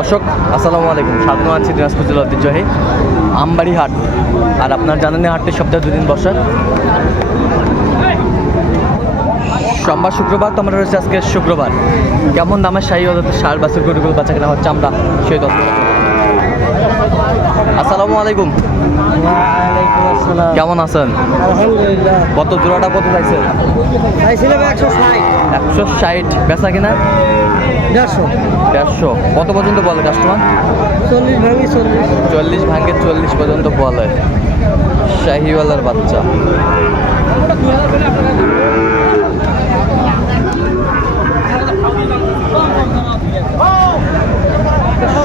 দর্শক, আসসালামু আলাইকুম। স্বাগত আছি দিনাজপুর জেলা ঐতিহ্যবাহী আমবাড়ি হাট। আর আপনার জানেন হাটটি সপ্তাহে দুদিন বসে। সোমবার শুক্রবার তো আমরা রয়েছে আজকে শুক্রবার। কেমন দামের শাহী সার বা গরুগুলো বাচ্চা কেনা হচ্ছে আমরা, সেই তথ্য। আসসালামু আলাইকুম। কেমন আছেন? কত জোড়াটা কত চাইছেন? একশো ষাট। বেচা কিনা? দেড়শো। দেড়শো। কত পর্যন্ত বলে কাস্টমার চল্লিশ ভাঙি চল্লিশ। চল্লিশ ভাঙ্গে চল্লিশ পর্যন্ত বলে। শাহিওয়ালার বাচ্চা।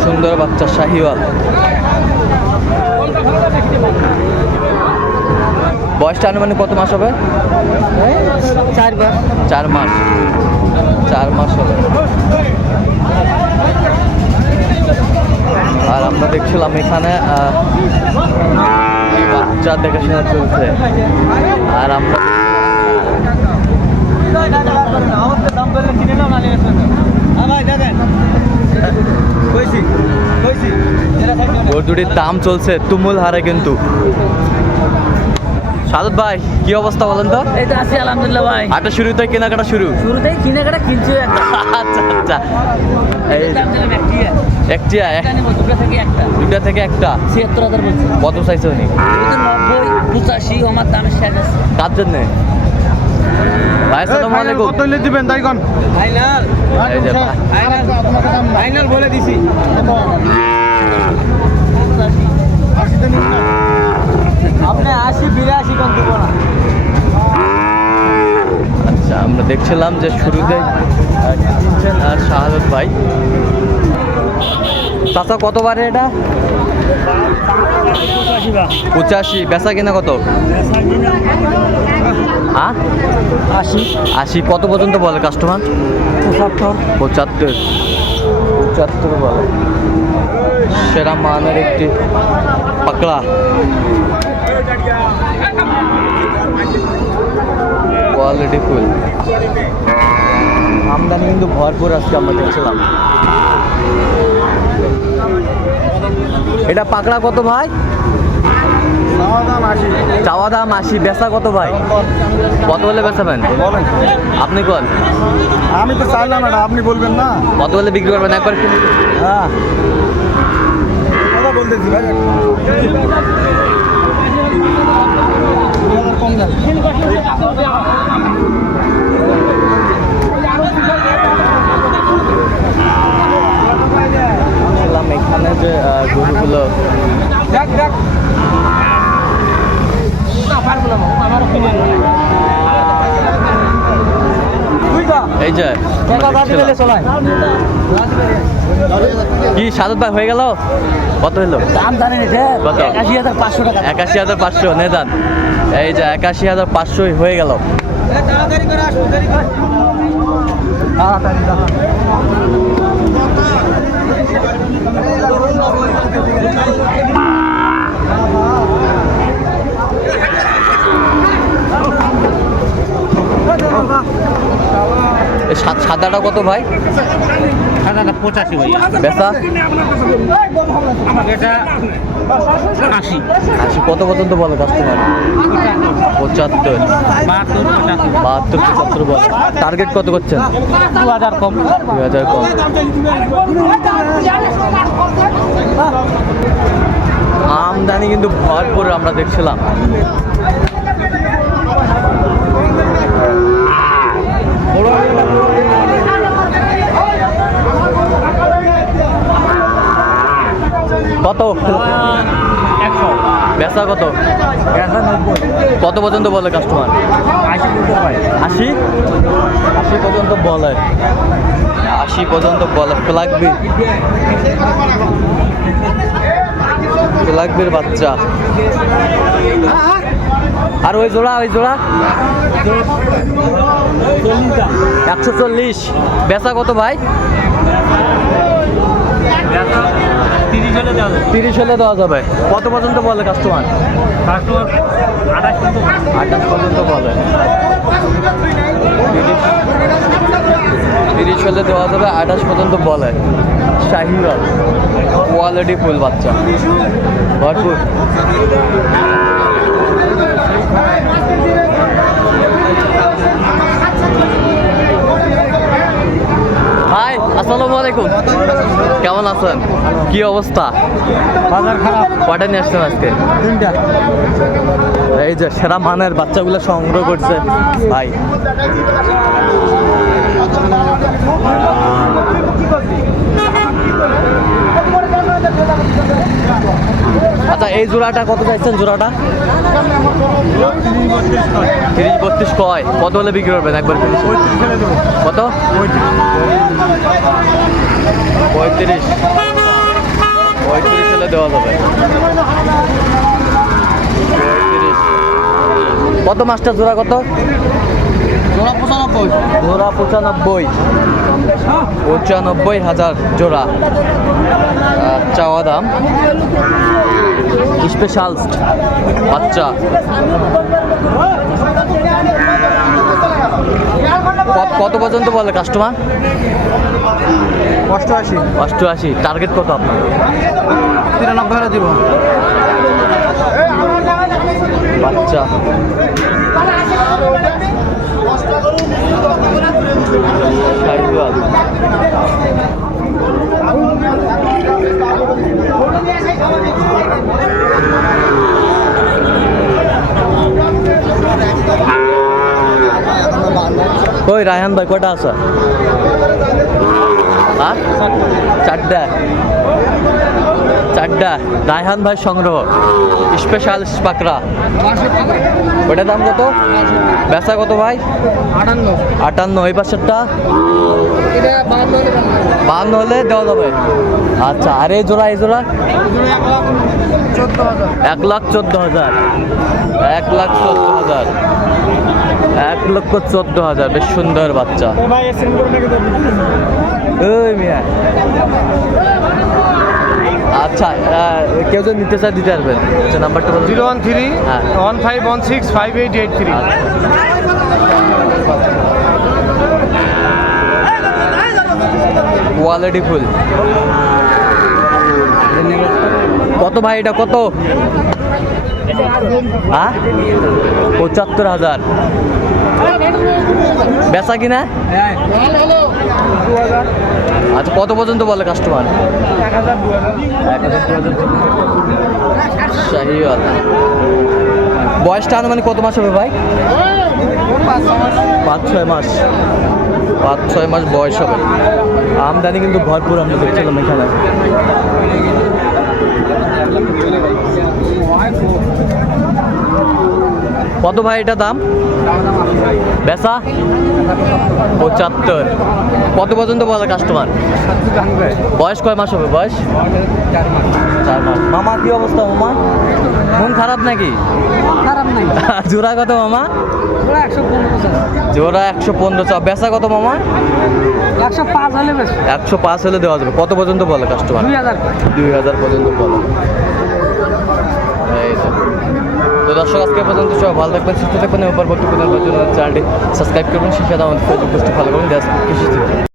সুন্দর বাচ্চা শাহিওয়াল। বয়সটা আনুমানিক কত মাস হবে? চারবার চার মাস। চার মাস হবে। আর আমরা দেখছিলাম এখানে বাচ্চা দেখাশোনা চলছে। আর আমরা দুটির দাম চলছে তুমুল হারে কিন্তু। সাদত ভাই কি অবস্থা বলেন তো? এই তো আছি আলহামদুলিল্লাহ ভাই। শুরুতে কেনাকাটা শুরু? শুরুতেই কেনাকাটা কিনছি একটা। আচ্ছা আচ্ছা। এই দুটো থেকে একটা। দুটা থেকে একটা? ছিয়াত্তর হাজার বলছি। কত চাইছে উনি? নব্বই পঁচাশি আমার দামের শেষ আছে। কার জন্যে? ভাই আসসালামু আলাইকুম। কত দিবেন তাই কন ফাইনাল ফাইনাল বলে দিছি। আপনি আশি বিরাশি কোন দিব না। আচ্ছা আমরা দেখছিলাম যে শুরুতে কিনছেন আর শাহাদত ভাই। চাচা কতবারে এটা? পঁচাশি বেচা কিনা কত? হ্যাঁ? আশি। আশি কত পর্যন্ত বলে কাস্টমার পঁচাত্তর। পঁচাত্তর। পঁচাত্তর বলে। সেরা মানের একটি পাকড়া কোয়ালিটি ফুল আমদানি কিন্তু ভরপুর আজকে আমরা দেখছিলাম। এটা পাকড়া কত ভাই? চাওয়া দাম আশি বেচা কত ভাই? কত বলে বেচাবেন? আপনি কোন? আমি তো চাইলাম না আপনি বলবেন না। কত বলে বিক্রি করবেন? একবার হ্যাঁ। কথা বলতেছি ভাই কম দেন দেখলাম এখানে যে আহ, গরুগুলো দেখ দেখ এই যে কি সাদত ভাই হয়ে গেল? কত হলো দাম জানেন এটা কত? একাশি হাজার পাঁচশো টাকা। একাশি হাজার পাঁচশো নেদান। এই যে একাশি হাজার পাঁচশোই হয়ে গেল। তাড়াতাড়ি করে আসো তাড়াতাড়ি এই সাত সাদাটা কত ভাই? পঁচাশি ভাই। এটা আশি। আশি কত পর্যন্ত বলে কাস্টমার পঁচাত্তর। বাহাত্তর পঁচাশি পঁচাত্তর বলে। টার্গেট কত করছেন? দু হাজার কম। দুই হাজার কম। আমদানি কিন্তু ভরপুর আমরা দেখছিলাম। কত? বেচা কত? কত পর্যন্ত বলে কাস্টমার আশি? আশি পর্যন্ত বলে। আশি পর্যন্ত বলে। ফ্লাগবি ফ্লাগবির বাচ্চা। আর ওই জোড়া ওই জোড়া? একশো চল্লিশ। বেচা কত ভাই? তিরিশ হলে দেওয়া যাবে। কত পর্যন্ত বলে কাস্টমার কাস্টমার আঠাশ পর্যন্ত। বলে। তিরিশ হলে দেওয়া যাবে আঠাশ পর্যন্ত বলে। শাহিওয়াল কোয়ালিটি ফুল বাচ্চা। ভরপুর। হাই আসসালামু আলাইকুম। কেমন আছেন? কি অবস্থা? বাজার খারাপ। কটা নিয়ে আসছেন আজকে? তিনটা। এই যে সেরা মানের বাচ্চাগুলো সংগ্রহ করছে। ভাই। আচ্ছা এই জোড়াটা কত চাইছেন জোড়াটা? তিরিশ বত্রিশ কয়? কত হলে বিক্রি করবেন? একবার কত? পঁয়ত্রিশ। পঁয়ত্রিশ হলে দেওয়া যাবে। কত মাছটা জোড়া কত? জোড়া পঁচানব্বই। জোড়া পঁচানব্বই। পঁচানব্বই হাজার জোড়া। চাওয়া দাম? স্পেশাল বাচ্চা কত- কত পর্যন্ত বলে কাস্টমার অষ্টআশি। অষ্টআশি। টার্গেট কত আপনার? তিরানব্বই হাজার দিব। বাচ্চা। শাহিওয়াল। রায়হান ভাই কটা আছে? চারটা। চারটা রায়হান ভাই সংগ্রহ স্পেশাল পাকড়া ওটার দাম কত? বেচা কত ভাই? আটান্ন। আটান্ন ওই পাশেরটা এটা বাহান্ন হলে দেওয়া যাবে। আচ্ছা আর এই জোড়া এই জোড়া? এক লাখ চোদ্দ হাজার। এক লাখ চোদ্দ হাজার। এক লক্ষ চোদ্দ হাজার বেশ সুন্দর বাচ্চা। ওই মিয়া। আচ্ছা কেউ যদি নিতে চায় দিতে পারবেন। আচ্ছা নাম্বারটা বলুন জিরো ওয়ান থ্রি হ্যাঁ। One five one six five eight eight three. Quality ফুল কত ভাই এটা কত? হ্যাঁ পঁচাত্তর হাজার। বেচা কিনা? আচ্ছা কত পর্যন্ত বলে কাস্টমার বয়সটা আনুমানিক কত মাস হবে ভাই? পাঁচ ছয় মাস। পাঁচ ছয় মাস বয়স হবে। আমদানি কিন্তু ভরপুর আমরা দেখছিলাম এখানে। কত ভাই এটা দাম? বেচা? পঁচাত্তর। কত পর্যন্ত বলে কাস্টমার বয়স কয় মাস হবে বয়স? চার মাস। মামা কি অবস্থা মামা? মন খারাপ নাকি? খারাপ নাই। জোড়া কত মামা? জোড়া একশো পনেরো চা বেচা কত মামা? একশো পাঁচ হলে একশো পাঁচ হলে দেওয়া যাবে। কত পর্যন্ত বলে কাস্টমার দুই হাজার পর্যন্ত বলে। দর্শক, আজকে পর্যন্ত সব ভালো থাকবেন, সুস্থ থাকবেন এবং পরবর্তী কোনো চ্যানেলটি সাবস্ক্রাইব করবেন, সেই সাথে ফেসবুক পোস্টে ফলো করবেন